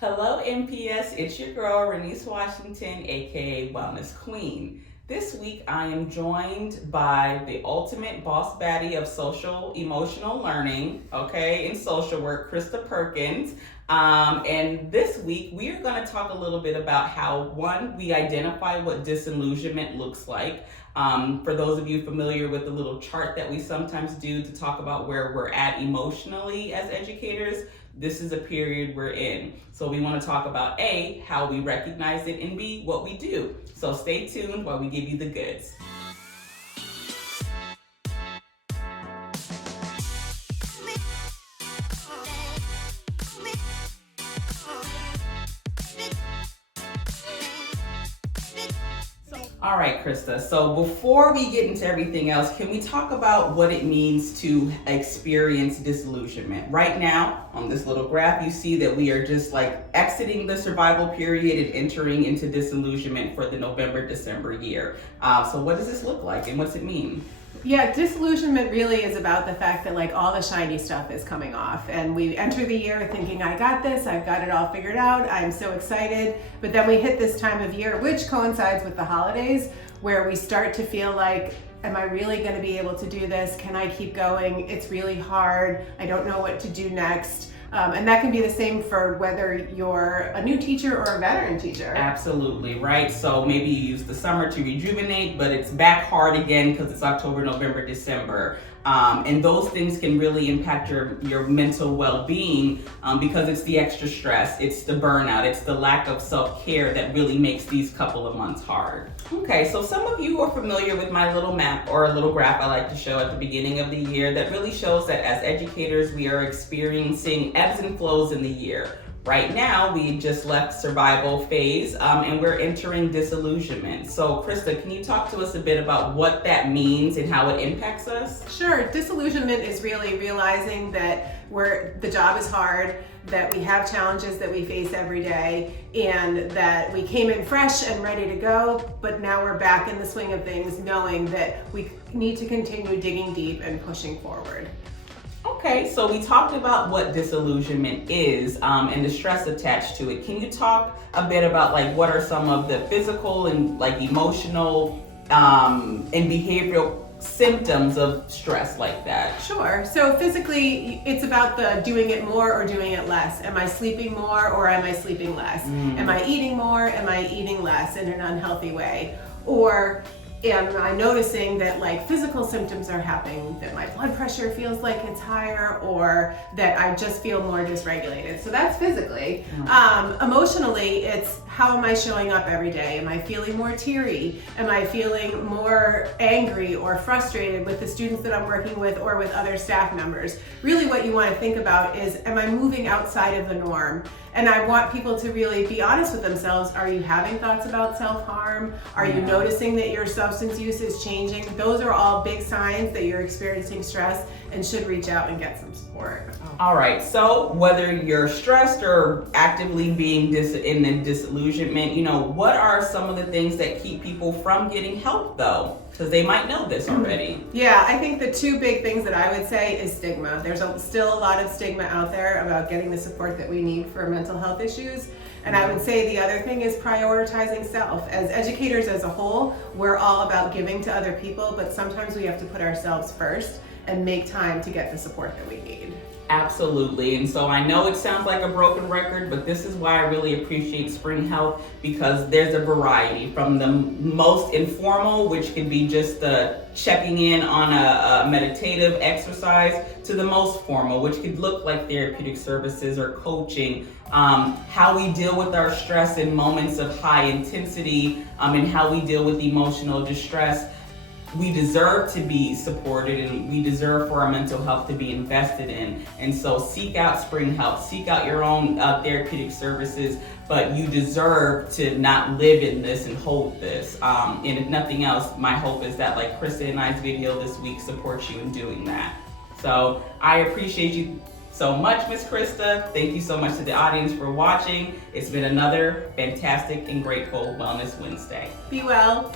Hello MPS, it's your girl Renice Washington, aka Wellness Queen. This week I am joined by the ultimate boss baddie of social emotional learning, in social work, Krista Perkins. And this week we are going to talk a little bit about how, one, we identify what disillusionment looks like. For those of you familiar with the little chart that we sometimes do to talk about where we're at emotionally as educators, this is a period we're in. So we want to talk about A, how we recognize it, and B, what we do. So stay tuned while we give you the goods. All right, Krista. So before we get into everything else, can we talk about what it means to experience disillusionment? Right now, on this little graph, you see that we are just like exiting the survival period and entering into disillusionment for the November-December year. So what does this look like and what's it mean? Yeah, disillusionment really is about the fact that like all the shiny stuff is coming off and we enter the year thinking, I got this, I've got it all figured out, I'm so excited. But then we hit this time of year, which coincides with the holidays, where we start to feel like, am I really going to be able to do this? Can I keep going? It's really hard. I don't know what to do next. And that can be the same for whether you're a new teacher or a veteran teacher. Absolutely, right? So maybe you use the summer to rejuvenate, but it's back hard again because it's October, November, December. And those things can really impact your mental well-being because it's the extra stress, it's the burnout, it's the lack of self-care that really makes these couple of months hard. Okay, so some of you are familiar with my little map or a little graph I like to show at the beginning of the year that really shows that as educators we are experiencing ebbs and flows in the year. Right now, we just left survival phase and we're entering disillusionment. So Krista, can you talk to us a bit about what that means and how it impacts us? Sure. Disillusionment is really realizing that the job is hard, that we have challenges that we face every day, and that we came in fresh and ready to go, but now we're back in the swing of things, knowing that we need to continue digging deep and pushing forward. Okay, so we talked about what disillusionment is and the stress attached to it. Can you talk a bit about like what are some of the physical and like emotional and behavioral symptoms of stress like that? Sure. So physically, it's about the doing it more or doing it less. Am I sleeping more or am I sleeping less? Am I eating more? Am I eating less in an unhealthy way? Or am I noticing that like physical symptoms are happening, that my blood pressure feels like it's higher, or that I just feel more dysregulated? So that's physically. Emotionally, it's how am I showing up every day? Am I feeling more teary? Am I feeling more angry or frustrated with the students that I'm working with or with other staff members? Really what you want to think about is, am I moving outside of the norm? And I want people to really be honest with themselves. Are you having thoughts about self-harm? Are you noticing that your substance use is changing? Those are all big signs that you're experiencing stress and should reach out and get some support. All right, so whether you're stressed or actively being in disillusionment, what are some of the things that keep people from getting help though? Because they might know this already. Yeah, I think the two big things that I would say is stigma. There's still a lot of stigma out there about getting the support that we need for mental health issues. And I would say the other thing is prioritizing self. As educators as a whole, we're all about giving to other people, but sometimes we have to put ourselves first and make time to get the support that we need. Absolutely. And so I know it sounds like a broken record, but this is why I really appreciate Spring Health, because there's a variety from the most informal, which can be just checking in on a meditative exercise, to the most formal, which could look like therapeutic services or coaching, how we deal with our stress in moments of high intensity, and how we deal with emotional distress. We deserve to be supported and we deserve for our mental health to be invested in. And so seek out Spring Health, seek out your own therapeutic services, but you deserve to not live in this and hold this. And if nothing else, my hope is that like Krista and I's video this week supports you in doing that. So I appreciate you so much, Miss Krista. Thank you so much to the audience for watching. It's been another fantastic and grateful Wellness Wednesday. Be well.